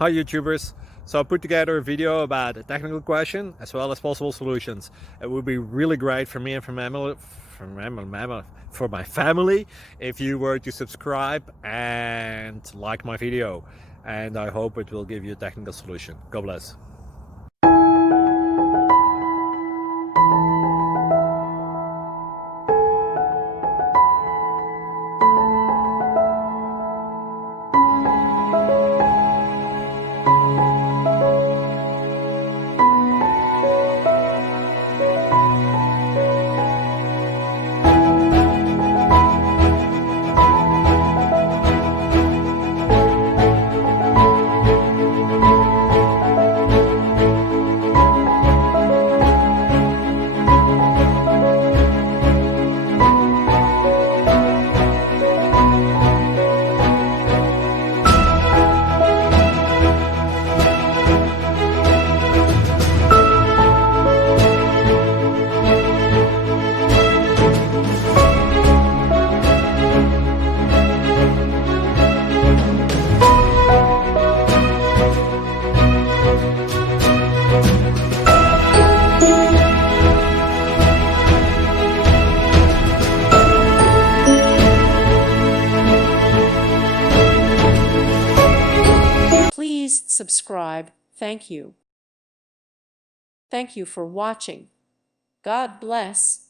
Hi YouTubers! So I put together a video about a technical question as well as possible solutions. It would be really great for me and for my family if you were to subscribe and like my video, and I hope it will give you a technical solution. God bless. Please subscribe. Thank you. Thank you for watching. God bless.